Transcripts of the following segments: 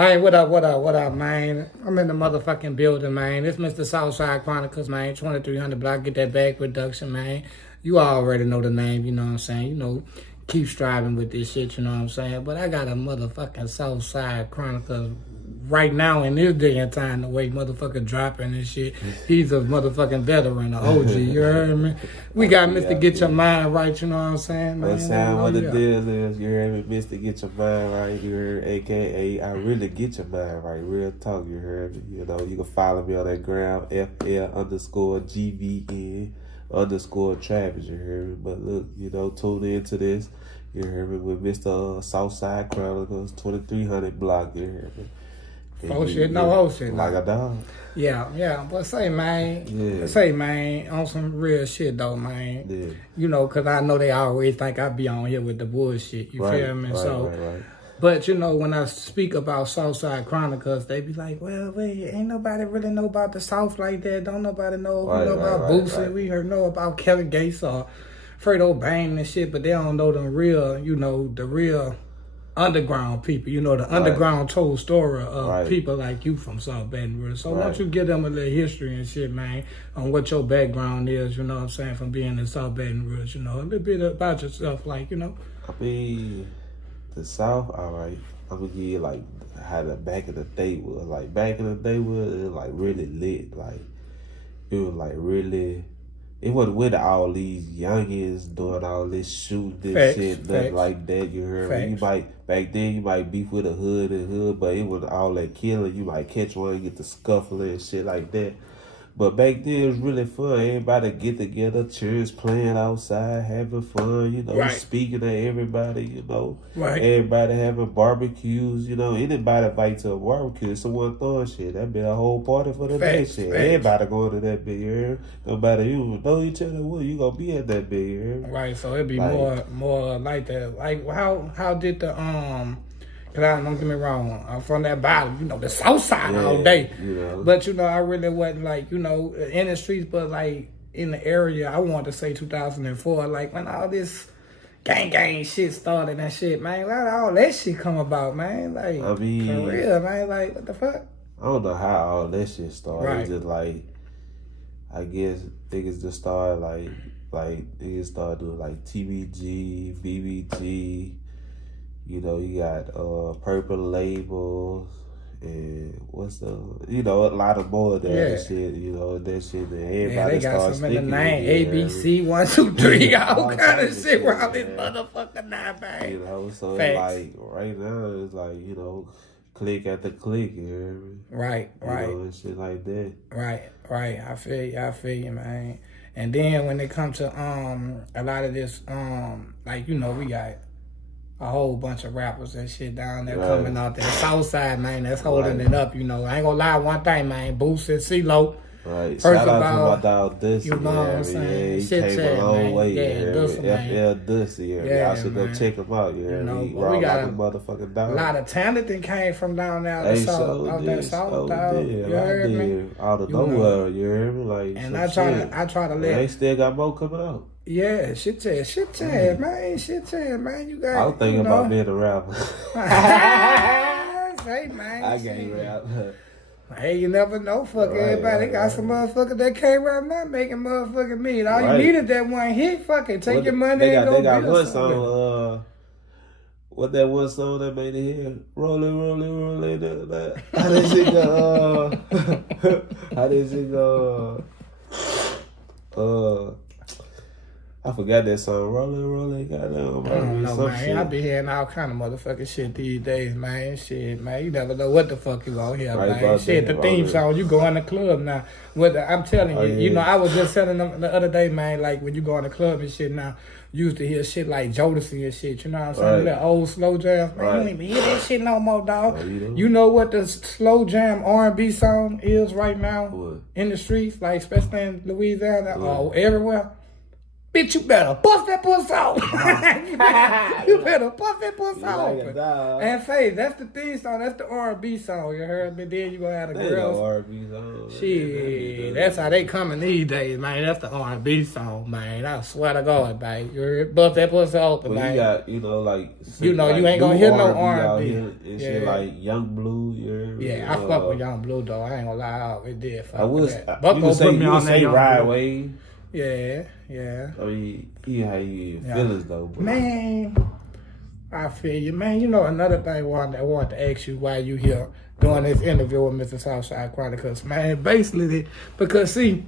Man, what up, man? I'm in the motherfucking building, man. It's Mr. SouthSide Chronicles, man. 2300 block, get that bag production, man. You already know the name, you know what I'm saying? You know, keep striving with this shit, you know what I'm saying? But I got a motherfucking SouthSide Chronicles right now in this day and time, the way motherfucker dropping and shit. He's a motherfucking veteran, an OG, you heard me? We got Mr. Get Your Mind Right, you know what I'm saying, man? That's what the deal is, you heard me? Mr. Get Your Mind Right, you heard, a.k.a. I really get your mind right, real talk, you heard me? You know, you can follow me on that ground, FL_GVN_Travis, you heard me? But look, you know, tune into this, you heard me, with Mr. SouthSide Chronicles, 2300 block, you heard me? Oh shit, no whole shit. Like a dog. Yeah. But say, man, on some real shit, though, man. Yeah. You know, because I know they always think I be on here with the bullshit. You feel me? Right. But, you know, when I speak about SouthSide Chronicles, they be like, well, wait, ain't nobody really know about the South like that. Don't nobody know, about Boosie. We know about Kevin Gates or Fredo Bang and shit, but they don't know the real, you know, the real underground people, you know, the underground told story of people like you from South Baton Rouge. So why don't you give them a little history and shit, man, on what your background is, you know what I'm saying, from being in South Baton Rouge, you know, a little bit about yourself, like, you know. I mean, the South, all right, I'm going to give you, like, how the back in the day was. Like, back in the day was, it was, like, really lit. Like, it was, like, really... It wasn't with all these youngins doing all this shooting this shit, nothing like that, you heard me? You might, back then, you might beef with a hood, but it wasn't all that killing. You might catch one and get the scuffle and shit like that. But back then, it was really fun. Everybody get together, cheers, playing outside, having fun, you know, speaking to everybody, you know. Everybody having barbecues, you know. Anybody invite to a barbecue, someone throwing shit. That'd be a whole party for the day shit. Everybody going to that big area. No matter you know each other, well, you gonna be at that big area. Right, so it'd be like, more like that. Like, how did the, cause don't get me wrong, I'm from that bottom, you know, the South Side all day. You know. But, you know, I really wasn't like, you know, in the streets, but like in the area, I want to say 2004, like when all this gang shit started and shit, man, where did all that shit come about, man? Like, I mean, for real, man, like, what the fuck? I don't know how all that shit started. It's just like, I guess niggas just started like niggas started doing like TBG, BBG. You know, you got Purple Labels and you know, a lot of more of that shit, you know, that shit. And everybody they got starts some in the name, ABC, 1, 2, 3, all kind of shit around this motherfucker now, man. You know, so it's like, right now, it's like, you know, click after click, you hear me? Right. You know, and shit like that. Right. I feel you, man. And then when it comes to a lot of this, like, you know, we got a whole bunch of rappers and shit down there coming out there. Southside, man, that's holding it up, you know. I ain't gonna lie, one thing, man, Boosie, CeeLo. Right. Shout out to my dog Dusty. You know what I'm saying? He came a long way. Yeah, FL Dusty. Y'all should go check him out. You know, we got like a motherfucking dog. A lot of talent that came from down there out that South, dog. You heard me? Out of nowhere, you heard me? Like, and I try to let. They still got more coming out. Yeah, shit, man. You got. I was thinking about being a rapper. Hey, man. I can't rap. Hey, you never know. Fuck everybody. They got some motherfuckers that can't rap now making motherfucking million. All you need is that one hit. Fuck it. Take your money and go. They got one song. What that one song that made it here? Rolling. How does it go? How does it go? I forgot that song. Rolling, goddamn. I don't know, man. I be hearing all kind of motherfucking shit these days, man. Shit, man. You never know what the fuck you gonna hear, man. Shit, the theme song, you go in the club now. I'm telling you, you know, I was just telling them the other day, man, like when you go in the club and shit now, you used to hear shit like Jodeci and shit, you know what I'm saying? That old slow jam. Man, you don't even hear that shit no more, dog. You know what the slow jam R&B song is right now in the streets, like especially in Louisiana or everywhere? Bitch, you better bust that pussy out. You better bust that pussy out. And Faith, that's the theme song. That's the R&B song. You heard me? Then you gonna have the girls. R&B song. Shit, that's how they coming these days, man. That's the R&B song, man. I swear to God, man. You heard? Bust that pussy open, man. You got, like, you ain't gonna hear no R&B. And shit like Young Blue. You heard? Yeah, I fuck with Young Blue though. I ain't gonna lie, it did. I was. You say Ride Wave. Yeah. I mean, he had you feelings though. Bro. Man, I feel you, man. You know, another thing I wanted to ask you why you here doing this interview with Mr. SouthSide Chronicles, man. Basically, because see,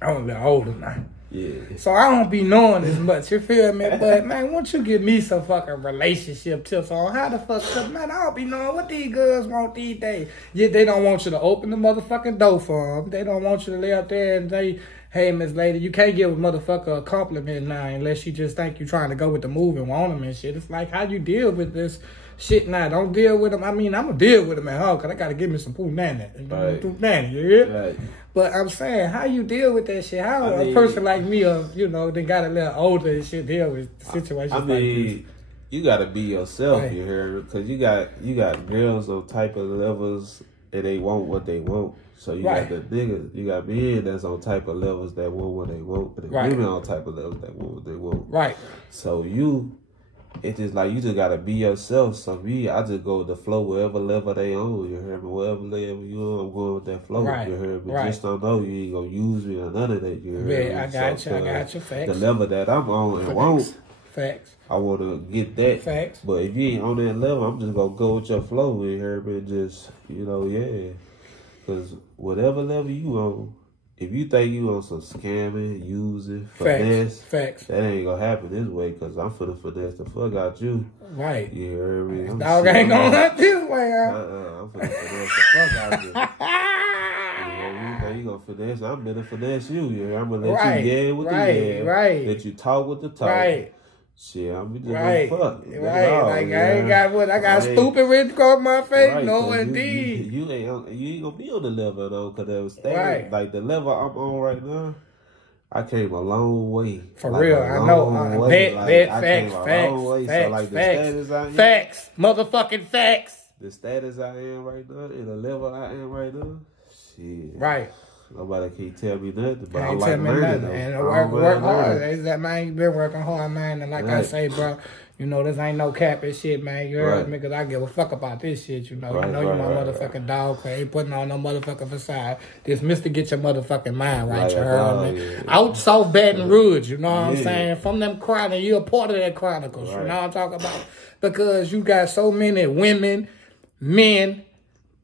I'm a little older now. Yeah. So I don't be knowing as much, you feel me? But man, won't you give me some fucking relationship tips on how the fuck, cause man, I don't be knowing what these girls want these days. Yeah, they don't want you to open the motherfucking door for them. They don't want you to lay up there and say, hey, Miss Lady, you can't give a motherfucker a compliment now unless you just think you trying to go with the move and want them and shit. It's like, how you deal with this shit now? Don't deal with them. I mean, I'm going to deal with them at home because I got to give me some punani. Right. You hear? Right. But I'm saying, how you deal with that shit? How a person like me, they got a little older and shit, deal with situations like this? You got to be yourself, you hear? Because you got girls on type of levels and they want what they want. So you got the niggas, you got men that's on type of levels that want what they want, but the women on type of levels that want what they want. Right. So it's just like you just gotta be yourself. So I just go with the flow wherever level they on. You heard me? Whatever level you on, I'm going with that flow. Right. You heard me? Just don't know you ain't gonna use me or none of that. You heard me? I got you. Facts. The level that I'm on and won't. Facts. I want to get that. Facts. But if you ain't on that level, I'm just gonna go with your flow. You heard me? Just Because whatever level you on, if you think you on some scamming, using, finesse, Facts. that ain't gonna happen this way because I'm finna finesse the fuck out you. Right. You heard me? Dog ain't gonna hunt this way, I'm finna finesse the fuck out you. You gonna finesse, I'm gonna finesse you. I'm gonna let you yell with the yell. Right. Let you talk with the talk. Right. Shit, I'm just gonna fuck. Right. I ain't got what I got. Stupid written across my face. Right, no, indeed. You ain't gonna be on the level though, cause that was like the level I'm on right now. I came a long way. For real, I know. Facts. So like the status I am. Facts. Motherfucking facts. The status I am right now and the level I am right now. Shit. Right. Nobody can't tell me nothing, but I like learning though. And work hard. That man, you been working hard, man. And like I say, bro, this ain't no cap and shit, man. You heard me? Because I give a fuck about this shit, you know. You know you my motherfucking dog. Ain't putting on no motherfucking facade. This Mr. Get your motherfucking mind right, you heard me? Yeah. Out South Baton Rouge, you know what I'm saying? From them Chronicles, you're a part of that Chronicles, you know what I'm talking about? Because you got so many women, men,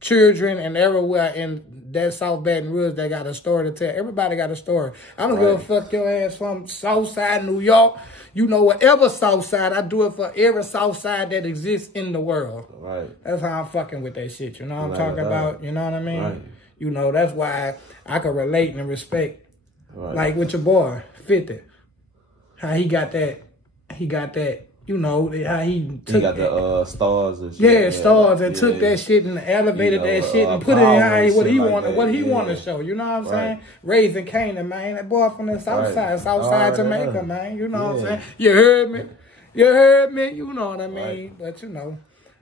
children, and everywhere in that South Baton Rouge that got a story to tell. Everybody got a story. I don't give a fuck your ass from Southside, New York. Whatever Southside, I do it for every Southside that exists in the world. Right. That's how I'm fucking with that shit. You know what I'm talking about? You know what I mean? Right. That's why I can relate and respect. Right. Like with your boy, 50. How he got that. How he took... He got the stars and shit. Yeah, stars, and took that shit and elevated that shit and put it in what he wanted to show. You know what I'm saying? Raising Canaan, man. That boy from the Southside Jamaica, man. You know what I'm saying? You heard me? You know what I mean? But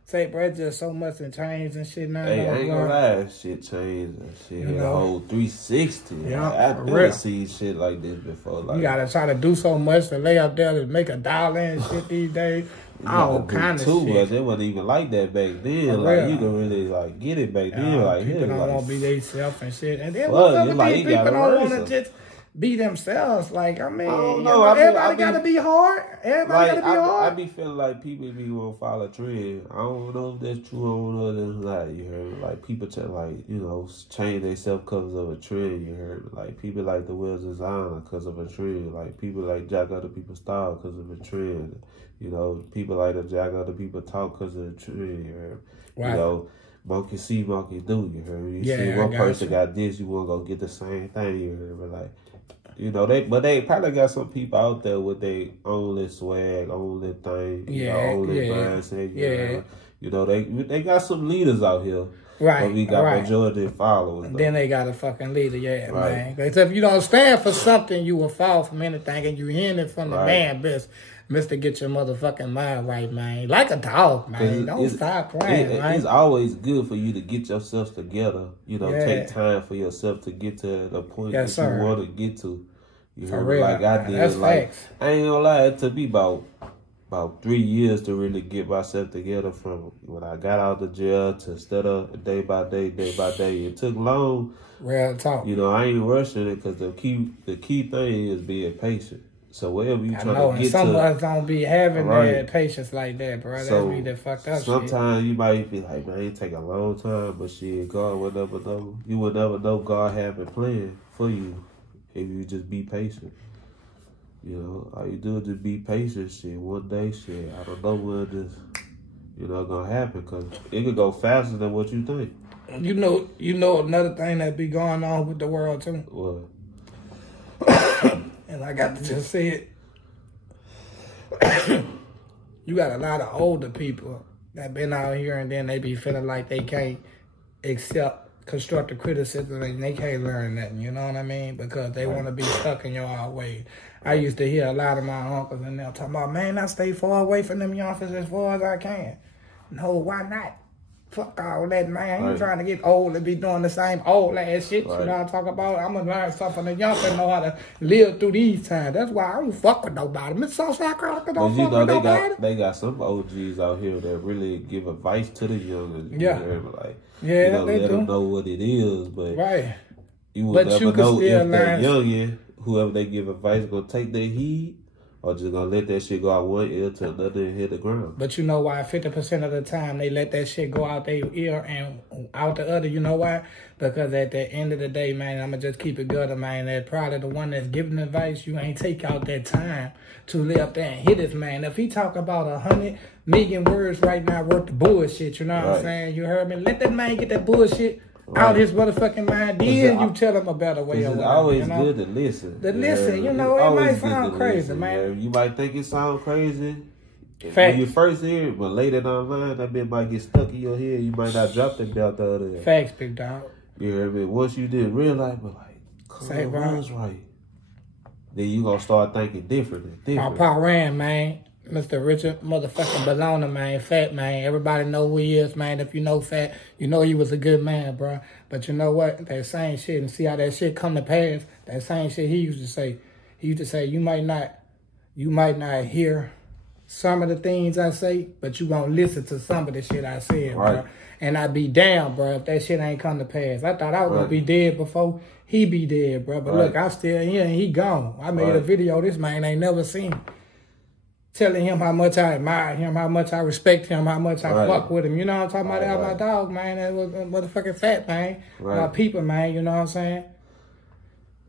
say, bro, just so much and changed and shit now. Hey, I ain't gonna lie, shit changed and shit. A whole 360. Yeah, I've never seen shit like this before. Like, you gotta try to do so much to lay up there to make $1 and shit these days. All kind of shit. It wasn't even like that back then. Like you could really get it back then. People don't want to be themselves and shit. And then people don't want to just be themselves. Like, I mean, everybody got to be hard. Everybody got to be hard. I be feeling like people be want to follow a trend. I don't know if that's true. I don't know if that's not. You heard? Like, people change their self-covers of a trend. You heard? Like, people like the Wheels design because of a trend. Like, people like jack other people's style because of a trend. People like to jack other people talk because of the trend. You heard? Right. Monkey see, monkey do. You heard? You see one person got this, you want to go get the same thing. You heard? But like, they probably got some people out there with their only swag, only thing, only mindset. They got some leaders out here Right. But we got majority followers. Then they got a fucking leader, man. Because if you don't stand for something, you will fall from anything, and you hearing it from the man best. Mr. Get your motherfucking mind right, man. Like a dog, man. Don't stop playing, man. It's always good for you to get yourself together. You know, take time for yourself to get to the point that you want to get to. You heard me? Like I did. That's facts. I ain't gonna lie, it took me about 3 years to really get myself together from when I got out of jail to study day by day. It took long. Real talk. You know, I ain't rushing it because the key thing is being patient. So wherever you trying to get some to, of us don't be having that patience like that, bro. So that be the fucked up sometimes shit. You might be like, man, it take a long time, but shit, God will never know. You will never know God have a plan for you if you just be patient. You know, all you do is just be patient, shit. One day, shit, I don't know when this, gonna happen, because it could go faster than what you think. You know another thing that be going on with the world, too? What? And I got to just say it. You got a lot of older people that been out here, and then they be feeling like they can't accept constructive criticism, and they can't learn nothing, you know what I mean? Because they want to be stuck in your way. I used to hear a lot of my uncles and them talking about, man, I stay far away from them youngsters as far as I can. No, why not? Fuck all that, man. I ain't trying to get old and be doing the same old ass shit. You know what I'm talking about? I'm going to learn something from the youngsters, know how to live through these times. That's why I don't fuck with nobody. Miss SouthSide Chronicles don't fuck with nobody. They got some OGs out here that really give advice to the youngers. Yeah. Let them know what it is, but you will never know if that youngin, whoever they give advice, gonna take their heed, or just gonna let that shit go out one ear to another and hit the ground. But you know why 50% of the time they let that shit go out their ear and out the other? You know why? Because at the end of the day, man, I'm gonna just keep it gutter, man. That probably the one that's giving advice, you ain't take out that time to lay up there and hit this man. If he talk about 100 million words right now worth of bullshit, you know what I'm saying? You heard me? Let that man get that bullshit out his motherfucking mind. Then you tell him a better way of It's always good to listen. It might sound crazy, man. You might think it sound crazy. When you first hear it, but later down the line, that bit might get stuck in your head. You might not drop that belt the other day. Facts, big dog. You hear me? Once you did realize, but like, was right. Then you gonna start thinking differently. My Pa Ran, man. Mr. Richard motherfucking Bologna, man. Fat, man. Everybody know who he is, man. If you know Fat, you know he was a good man, bro. But you know what? That same shit, and see how that shit come to pass, that same shit he used to say. He used to say, you might not hear some of the things I say, but you gonna listen to some of the shit I said, bro. And I be damn, bro, if that shit ain't come to pass. I thought I was gonna be dead before he be dead, bro. But look, I'm still here and he gone. I made a video this man ain't never seen. Telling him how much I admire him, how much I respect him, how much I fuck with him. You know what I'm talking about? That was my dog, man. That was motherfucking Fat, man. My people, man. You know what I'm saying?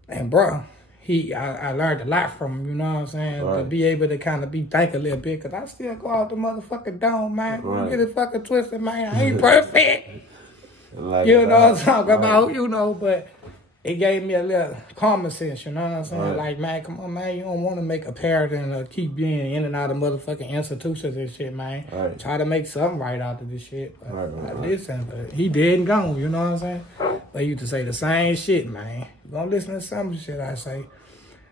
And, bro, I learned a lot from him, you know what I'm saying? To be able to kind of think a little bit, because I still go out the motherfucking dome, man. Don't get it fucking twisted, man. I ain't perfect. You know what I'm talking about, but it gave me a little common sense, you know what I'm saying? Like, man, come on, man, you don't want to make a pattern or keep being in and out of motherfucking institutions and shit, man. Try to make something right out of this shit. But listen, but he dead and gone, you know what I'm saying? They used to say the same shit, man. You gonna listen to some shit I say.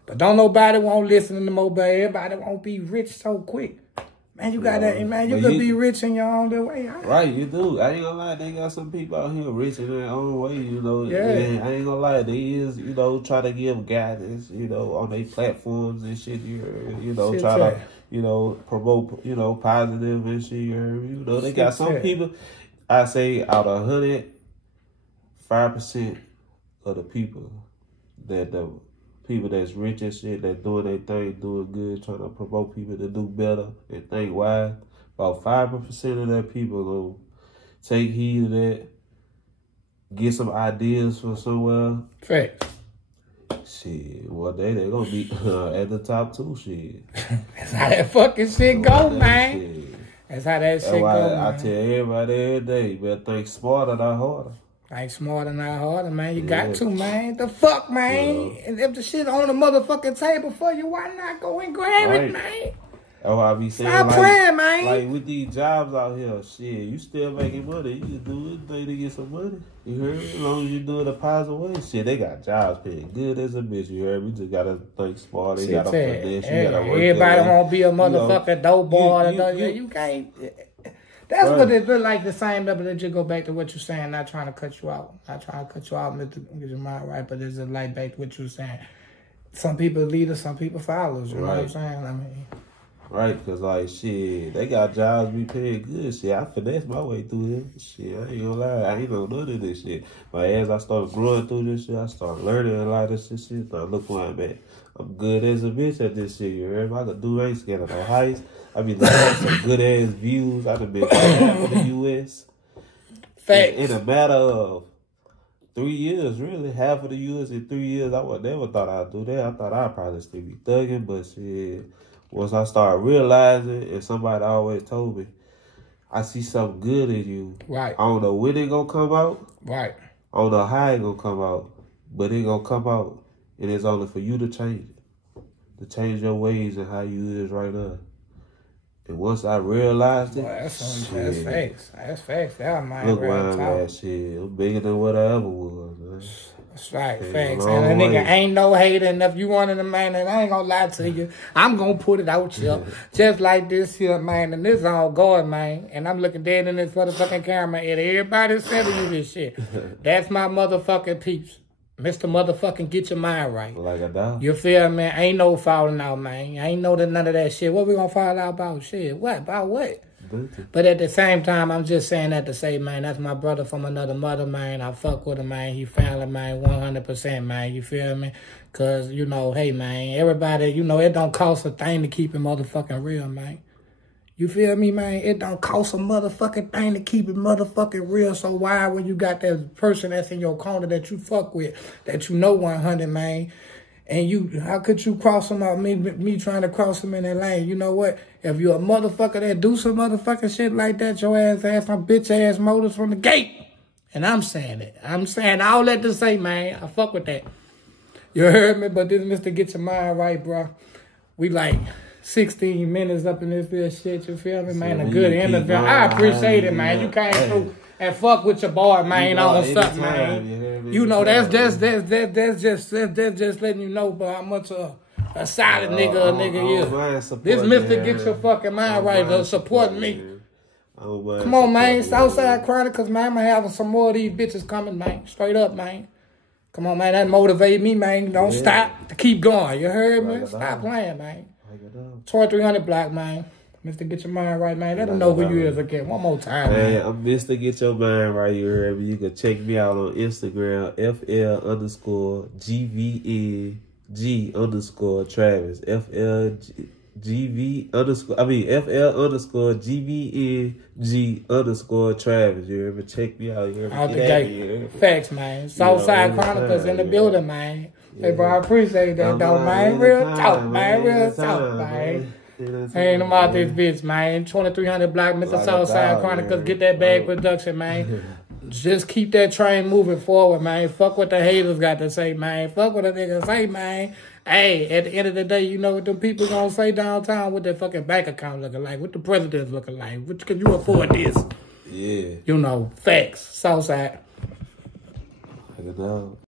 But don't nobody won't listen to more, but everybody won't be rich so quick. Man, you got that, man, you could be rich in your own way. Right, you do. I ain't gonna lie, they got some people out here rich in their own way, you know. And I ain't gonna lie, they is, try to give guidance, on their platforms and shit, try to, promote, positive and shit, they got some people, I say out of 100, 5% of the people people that's rich and shit, that doing their thing, doing good, trying to promote people to do better and think wise. About 5% of that people gonna take heed of that, get some ideas from somewhere. Facts. Shit, one day they gonna be at the top too, shit. That's how that fucking shit go, man. Shit. That's how that shit go, man. I tell everybody every day, you better think smarter, not harder. Ain't smarter, not harder, man. You got to, man. The fuck, man. And if the shit on the motherfucking table for you, why not go and grab it, man? That's why I be saying, stop playing, man. Like with these jobs out here, shit, you still making money. You can do anything to get some money. You heard me? As long as you do it a positive way. Shit, they got jobs paying good as a bitch. You heard me? You just gotta think smart. They gotta finesse. You gotta work. Everybody won't be a motherfucking dope boy. You can't. That's what it look like. The same level that you go back to what you're saying. Not trying to cut you out. Not trying to cut you out. Get your mind right. But it's like back to what you're saying. Some people leaders, some people followers. You know what I'm saying? I mean. Right, because, like, shit, they got jobs be paying good. Shit, I finessed my way through this. Shit, I ain't gonna lie. I ain't know none of this shit. But as I started growing through this shit, I started learning a lot of this shit. So look where I'm at. I'm good as a bitch at this shit. You heard me? I could do, I ain't scared of no heights. I be looking at some good-ass views. I done been half of the U.S. Facts. In a matter of 3 years, really. Half of the U.S. in 3 years. I would never thought I'd do that. I thought I'd probably still be thugging, but shit. Once I started realizing, and somebody always told me, I see something good in you. Right. I don't know when it gonna come out. Right. I don't know how it gonna come out, but it gonna come out, and it's only for you to change it, to change your ways and how you is right now. And once I realized it, that's facts. That's facts. That was my look where I'm at, shit. I'm bigger than what I ever was, man. That's right, facts. And a nigga ain't no hater, and if you wanted a man, and I ain't gonna lie to you, I'm gonna put it out here, just like this here, man, and this all going, man, and I'm looking dead in this motherfucking camera, and everybody's telling you this shit. That's my motherfucking peeps. Mr. Motherfucking get your mind right. Like a dog. You feel me? Ain't no falling out, man. I ain't know that none of that shit. What we gonna fall out about? Shit, what? About what? But at the same time, I'm just saying that to say, man, that's my brother from another mother, man. I fuck with him, man. He family, man, 100%, man. You feel me? Because, you know, hey, man, everybody, you know, it don't cost a thing to keep it motherfucking real, man. You feel me, man? It don't cost a motherfucking thing to keep it motherfucking real. So why, when you got that person that's in your corner that you fuck with, that you know 100, man, and you, how could you cross him out, me trying to cross him in that lane? You know what? If you're a motherfucker that do some motherfucking shit like that, your ass has some bitch-ass motors from the gate. And I'm saying it. I'm saying all that to say, man, I fuck with that. You heard me? But this Mr. Get Your Mind Right, bro. We like 16 minutes up in this real shit, you feel me, man? A good interview. I appreciate it, man. You came through and fuck with your boy, man, on something, man. You know, that's just letting you know about how much a solid nigga is. This Mr. Get Your fucking mind right, support me. Come on, man. SouthSide Chronicles, man. I'm having some more of these bitches coming, man. Straight up, man. Come on, man. That motivate me, man. Don't stop. To keep going. You heard me? Stop playing, man. 2300 block, man. Mr. Get Your Mind Right, man. Let them know who you is again. One more time, man. I'm Mr. Get Your Mind Right. You heard me? You can check me out on Instagram, FL_GVNG_Travis. FL_GVNG_Travis. You heard me? Check me out. You heard me? Out the gate. Facts, man. Southside Chronicles in the building, man. Hey, bro, I appreciate that, though, man. Real talk, man. Real talk, man. Ain't them out this bitch, man. 2300 block, Mr. Southside Chronicles. Get that bag production, man. Just keep that train moving forward, man. Fuck what the haters got to say, man. Fuck what the niggas say, man. Hey, at the end of the day, you know what them people gonna say downtown? What their fucking bank account looking like? What the president's looking like? What can you afford this? Yeah. You know, facts. Southside. I don't know.